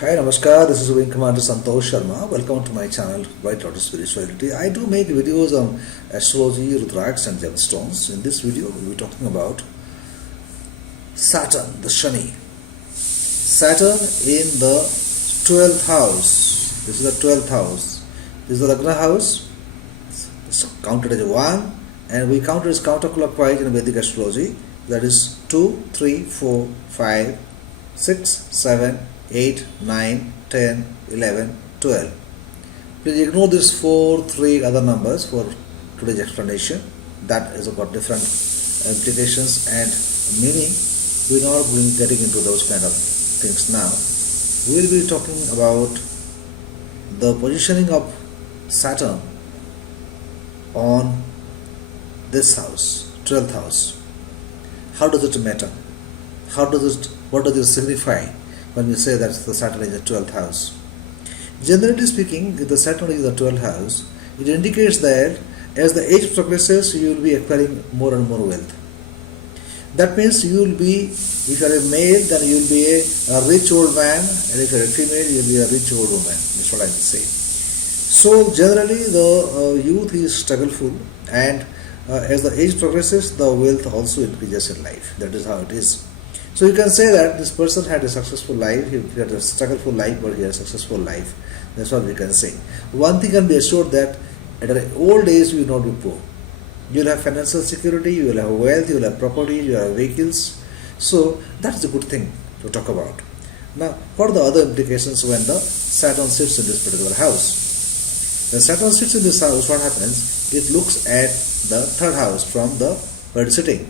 Hi, Namaskar. This is Wing Commander Santosh Sharma. Welcome to my channel, White Lotus Spirituality. I do make videos on astrology, Rudraks, and gemstones. In this video, we'll be talking about Saturn, the Shani. Saturn in the 12th house. This is the 12th house. This is the Lagna house. It's counted as 1, and we count it as counterclockwise in Vedic astrology. That is 2, 3, 4, 5, 6, 7, 8, 9, 10, 11, 12. Please ignore these 4, 3 other numbers for today's explanation. That is about different implications and meaning. We're not getting into those kind of things now. We'll be talking about the positioning of Saturn on this house, 12th house. How does it matter? What does it signify when we say that the Saturn is the 12th house? Generally speaking, if the Saturn is the 12th house, it indicates that as the age progresses, you will be acquiring more and more wealth. That means you will be, if you are a male, then you will be a rich old man, and if you are a female, you will be a rich old woman. That's what I would say. So generally, the youth is struggleful, and as the age progresses, the wealth also increases in life. That is how it is. So you can say that this person had a successful life, he had a struggleful life, but he had a successful life. That's what we can say. One thing can be assured, that at an old age you will not be poor. You will have financial security, you will have wealth, you will have property, you will have vehicles. So that's a good thing to talk about. Now, what are the other implications when the Saturn sits in this particular house? When Saturn sits in this house, what happens? It looks at the third house from the where it's sitting.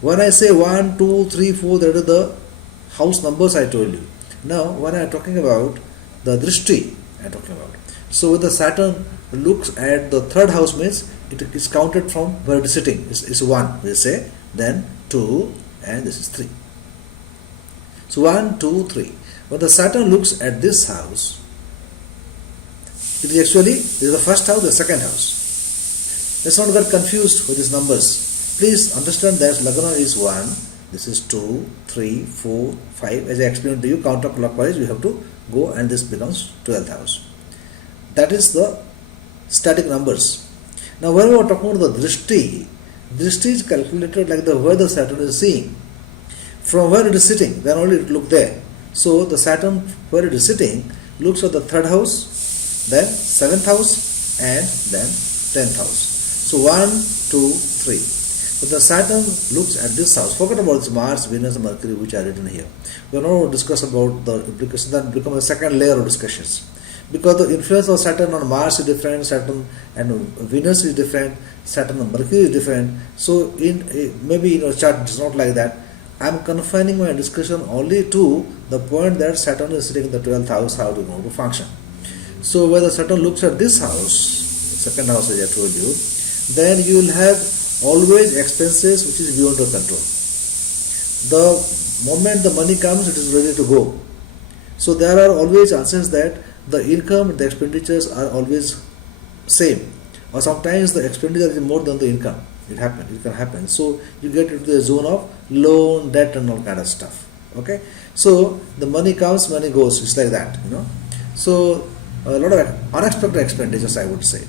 When I say 1, 2, 3, 4, that are the house numbers I told you. Now, when I am talking about the Drishti, I am talking about. So, when the Saturn looks at the third house, means it is counted from where it is sitting. It's 1, we say, then 2, and this is 3. So, 1, 2, 3. When the Saturn looks at this house, it is actually, this is the first house, the second house. Let's not get confused with these numbers. Please understand that Lagna is 1, this is 2, 3, 4, 5. As I explained to you, counterclockwise you have to go, and this becomes 12th house. That is the static numbers. Now when we are talking about the Drishti is calculated like the where the Saturn is seeing. From where it is sitting, then only it look there. So the Saturn where it is sitting looks at the third house, then 7th house, and then 10th house. So 1, 2, 3. But the Saturn looks at this house. Forget about this Mars, Venus, and Mercury, which are written here. We are not going to discuss about the implications. That become a second layer of discussions. Because the influence of Saturn on Mars is different, Saturn and Venus is different, Saturn and Mercury is different. So maybe in your chart it is not like that. I am confining my discussion only to the point that Saturn is sitting in the 12th house, how to go to function. So when the Saturn looks at this house, second house as I told you, then you will have always expenses which is beyond your control. The moment the money comes, it is ready to go. So there are always chances that the income and the expenditures are always same, or sometimes the expenditure is more than the income. It can happen. So you get into the zone of loan, debt, and all kind of stuff. Okay, so the money comes, money goes. It's like that, So a lot of unexpected expenditures, I would say,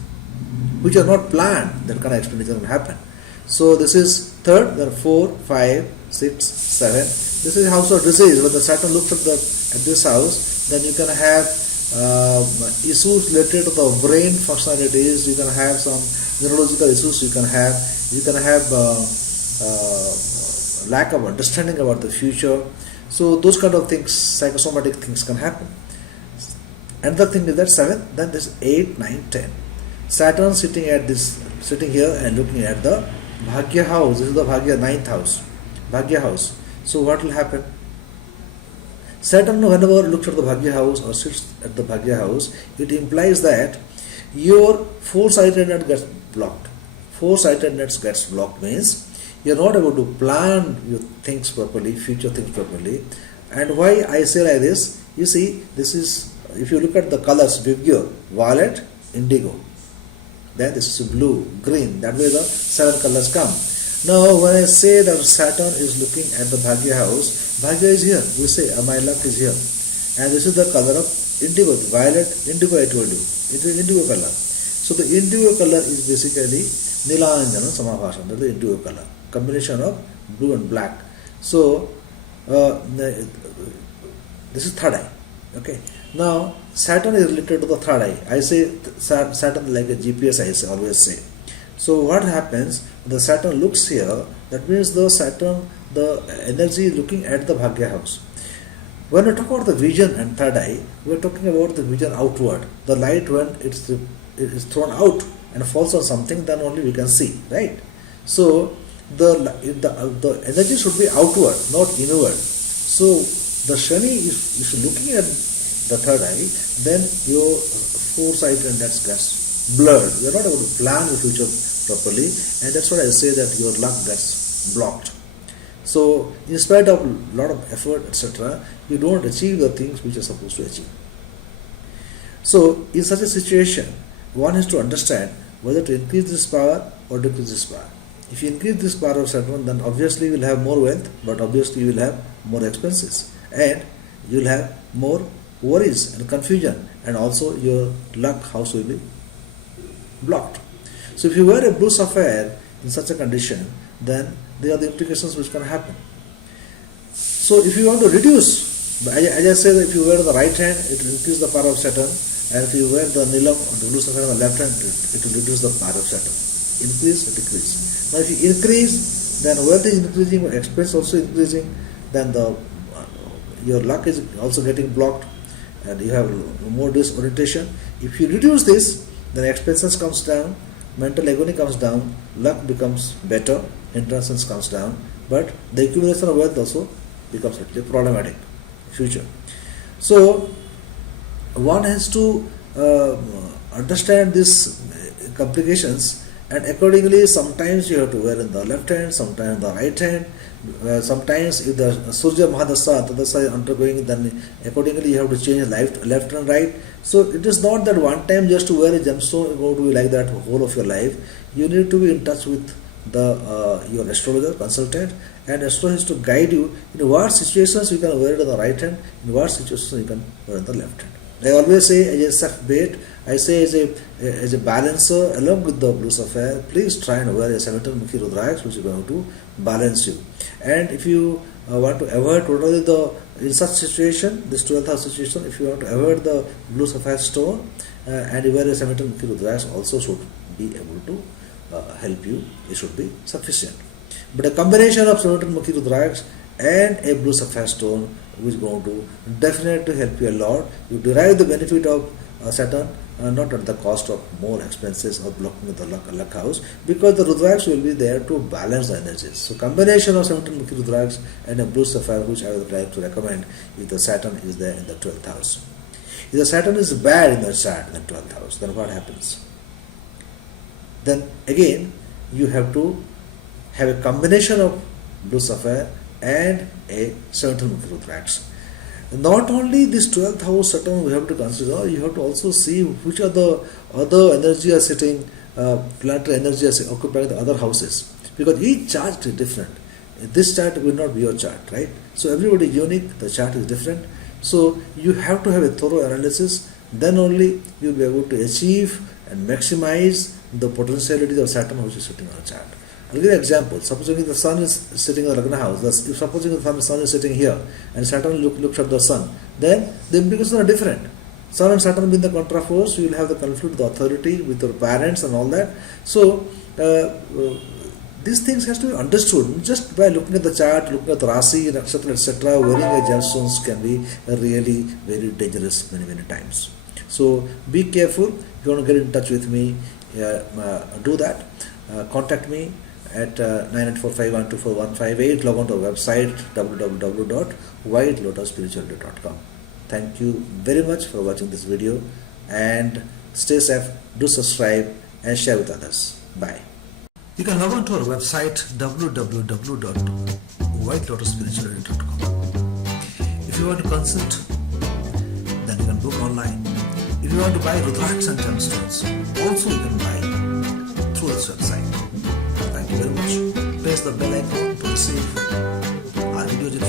which are not planned. That kind of expenditure will happen. So this is third, then 4, 5, 6, 7. This is house of disease. When the Saturn looks at this house, then you can have issues related to the brain functionalities. You can have some neurological issues. You can have lack of understanding about the future. So those kind of things, psychosomatic things can happen. Another thing is that 7, then this 8, 9, 10. Saturn sitting here and looking at the Bhagya house. This is the Bhagya 9th house. Bhagya house. So what will happen? Saturn, whenever looks at the Bhagya house or sits at the Bhagya house, it implies that your four-sidedness gets blocked. Four-sidedness gets blocked means you are not able to plan your things properly, future things properly. And why I say like this? You see, this is, if you look at the colors, violet, indigo. Then this is blue, green. That way the 7 colors come. Now, when I say that Saturn is looking at the Bhagya house, Bhagya is here. We say, my luck is here. and this is the color of indigo, violet indigo. I told you it is indigo color. So the indigo color is basically Nilanjana Samabhashan, that is the indigo color, combination of blue and black. So this is third eye. Okay. Now Saturn is related to the third eye. I say Saturn like a GPS. I always say. So what happens? The Saturn looks here. That means the Saturn, the energy is looking at the Bhagya house. When we talk about the vision and third eye, we are talking about the vision outward. The light, when it is thrown out and falls on something, then only we can see, right? So the energy should be outward, not inward. So the Shani, if you're looking at the third eye, then your foresight and that gets blurred. You are not able to plan the future properly, and that's why I say that your luck gets blocked. So in spite of a lot of effort, etc., you don't achieve the things which you're supposed to achieve. So in such a situation, one has to understand whether to increase this power or decrease this power. If you increase this power of Saturn, then obviously you will have more wealth, but obviously you will have more expenses, and you will have more worries and confusion, and also your luck house will be blocked. So if you wear a blue sapphire in such a condition, then there are the implications which can happen. So if you want to reduce, as I said, if you wear the right hand, it will increase the power of Saturn, and if you wear the Nilam or the blue sapphire on the left hand, it will reduce the power of Saturn. Increase or decrease. Now if you increase, then wealth is increasing, expense also increasing, then your luck is also getting blocked, and you have more disorientation. If you reduce this, then expenses comes down, mental agony comes down, luck becomes better, intentions comes down, but the accumulation of wealth also becomes actually problematic in future. So one has to understand these complications, and accordingly sometimes you have to wear in the left hand, sometimes in the right hand. Sometimes if the Surya Mahadasa, Tadasa is undergoing, then accordingly you have to change left and right. So it is not that one time just to wear a gemstone is going to be like that whole of your life. You need to be in touch with your astrologer, consultant, and astrologer has to guide you in what situations you can wear it on the right hand, in what situations you can wear it on the left hand. I always say as a self-bait, I say as a balancer along with the blue sapphire, please try and wear a 17-mukhi Rudraksh which is going to balance you. And if you want to avoid totally in such situation, this 12th house situation, if you want to avoid the blue sapphire stone, and you wear a 17-mukhi Rudraksh also should be able to help you. It should be sufficient. But a combination of 17-mukhi Rudraksh and a blue sapphire stone which is going to definitely help you a lot. You derive the benefit of Saturn, not at the cost of more expenses or blocking the luck house, because the Rudraksh will be there to balance the energies. So combination of 17-mukhi Rudraksh and a blue sapphire, which I would like to recommend if the Saturn is there in the 12th house. If the Saturn is bad in the chart in the 12th house, then what happens? Then again you have to have a combination of blue sapphire and a 17-mukhi Rudraksh. Not only this 12th house Saturn we have to consider, you have to also see which are the other energy are sitting, planetary energy are occupying the other houses, because each chart is different. This chart will not be your chart, right? So everybody is unique, the chart is different. So you have to have a thorough analysis, then only you will be able to achieve and maximize the potentiality of Saturn which is sitting on a chart. I'll give you an example. Supposing the sun is sitting in the Lagna house, supposing the sun is sitting here and Saturn looks at the sun, then the implications are different. Sun and Saturn being the contra force, you will have the conflict with the authority, with your parents and all that. So these things has to be understood. Just by looking at the chart, looking at the Rasi, Nakshatra, etc., wearing a gemstones can be really very dangerous many times. So be careful. If you want to get in touch with me, do that. Contact me at 9845124158. Log on to our website www.whitelotusspirituality.com. Thank you very much for watching this video, and stay safe, do subscribe and share with others. Bye. You can log on to our website www.whitelotusspirituality.com. If you want to consult, then you can book online. If you want to buy Rudraksh and gemstones, also you can buy through this website. Thank you very much. Press the bell icon to receive our videos in